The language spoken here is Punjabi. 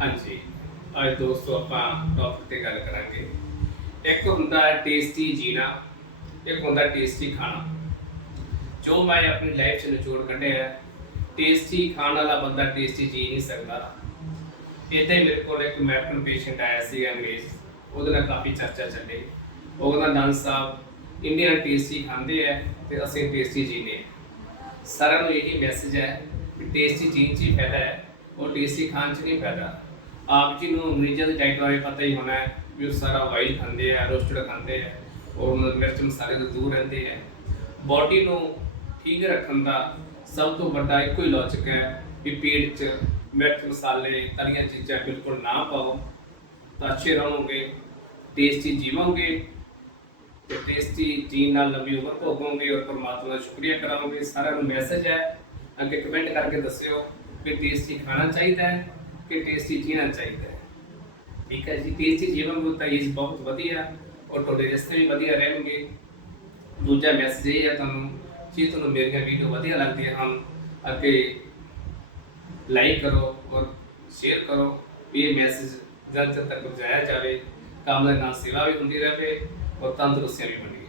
ਹਾਂਜੀ। ਅੱਜ ਦੋਸਤੋ ਆਪਾਂ ਟੌਪਿਕ ਤੇ ਗੱਲ ਕਰਾਂਗੇ। ਇੱਕ ਹੁੰਦਾ ਹੈ ਟੇਸਟੀ ਜੀਣਾ ਇੱਕ ਹੁੰਦਾ ਟੇਸਟੀ ਖਾਣਾ। ਜੋ ਮੈਂ ਆਪਣੀ ਲਾਈਫ 'ਚ ਨਿਚੋੜ ਕੱਢਿਆ ਟੇਸਟੀ ਖਾਣ ਵਾਲਾ ਬੰਦਾ ਟੇਸਟੀ ਜੀ ਨਹੀਂ ਸਕਦਾ। ਇੱਥੇ ਮੇਰੇ ਕੋਲ ਇੱਕ ਅਮਰੀਕਨ ਪੇਸ਼ੈਂਟ ਆਇਆ ਸੀ, ਅੰਗਰੇਜ਼। ਉਹਦੇ ਨਾਲ ਕਾਫੀ ਚਰਚਾ ਚੱਲੀ। ਉਹ ਕਹਿੰਦਾ, ਨੰਦ ਸਾਹਿਬ ਇੰਡੀਅਨ ਟੇਸਟੀ ਖਾਂਦੇ ਆ ਤੇ ਅਸੀਂ ਟੇਸਟੀ ਜੀਨੇ ਸਾਰਿਆਂ ਨੂੰ ਇਹੀ ਮੈਸੇਜ ਹੈ ਕਿ ਟੇਸਟੀ ਜੀਣ 'ਚ ਹੀ ਫਾਇਦਾ ਹੈ, ਉਹ ਟੇਸਟੀ ਖਾਣ 'ਚ ਨਹੀਂ ਫਾਇਦਾ। ਆਪ ਜੀ ਨੂੰ ਮਰੀਜ਼ਾਂ ਦੀ ਡਾਈਟ ਬਾਰੇ ਪਤਾ ਹੀ ਹੋਣਾ ਹੈ ਵੀ ਉਹ ਸਾਰਾ ਵਾਈਲ ਖਾਂਦੇ ਆ ਰੋਸਟਡ ਖਾਂਦੇ ਆ ਔਰ ਮਿਰਚ ਮਸਾਲੇ ਤੋਂ ਦੂਰ ਰਹਿੰਦੇ ਆ। ਬਾਡੀ ਨੂੰ ਠੀਕ ਰੱਖਣ ਦਾ ਸਭ ਤੋਂ ਵੱਡਾ ਇੱਕੋ ਹੀ ਲੌਜਿਕ ਹੈ ਵੀ ਪੇਟ 'ਚ ਮਿਰਚ, ਮਸਾਲੇ ਤਲੀਆਂ ਚੀਜ਼ਾਂ ਬਿਲਕੁਲ ਨਾ ਪਾਓ, ਤਾਂ ਅੱਛੇ ਰਹੋਗੇ ਟੇਸਟੀ ਜੀਵੋਗੇ ਤੇ ਟੇਸਟੀ ਜੀਣ ਨਾਲ ਲੰਬੀ ਉਮਰ ਭੋਗੋਗੇ ਔਰ ਪਰਮਾਤਮਾ ਦਾ ਸ਼ੁਕਰੀਆ ਕਰਾਂਗੇ। ਸਾਰਿਆਂ ਨੂੰ ਮੈਸੇਜ ਹੈ, ਅੱਗੇ ਕਮੈਂਟ ਕਰਕੇ ਦੱਸਿਓ ਕਿ ਟੇਸਟੀ ਖਾਣਾ ਚਾਹੀਦਾ ਹੈ। ਕਿ ਟੇਸਟੀ ਜੀਣਾ ਚਾਹੀਦਾ ਹੈ। ਠੀਕ ਹੈ ਜੀ ਟੇਸਟੀ ਜੀਵਨ ਨੂੰ ਤਾਂ ਇਹ ਬਹੁਤ ਵਧੀਆ ਔਰ ਤੁਹਾਡੇ ਰਿਸ਼ਤੇ ਵੀ ਵਧੀਆ ਰਹਿਣਗੇ। ਦੂਜਾ ਮੈਸੇਜ ਇਹ ਹੈ ਤੁਹਾਨੂੰ, ਜੇ ਤੁਹਾਨੂੰ ਮੇਰੀਆਂ ਵੀਡੀਓ ਵਧੀਆ ਲੱਗਦੀਆਂ ਹਨ ਅਤੇ ਲਾਈਕ ਕਰੋ ਔਰ ਸ਼ੇਅਰ ਕਰੋ ਇਹ ਮੈਸੇਜ ਜਦ ਤੋਂ ਤੱਕ ਪਹੁੰਚਾਇਆ ਜਾਵੇ ਕੰਮ ਦੇ ਨਾਲ ਸੇਵਾ ਵੀ ਹੁੰਦੀ ਰਹੇ ਔਰ ਤੰਦਰੁਸਤੀਆਂ ਵੀ ਬਣੀ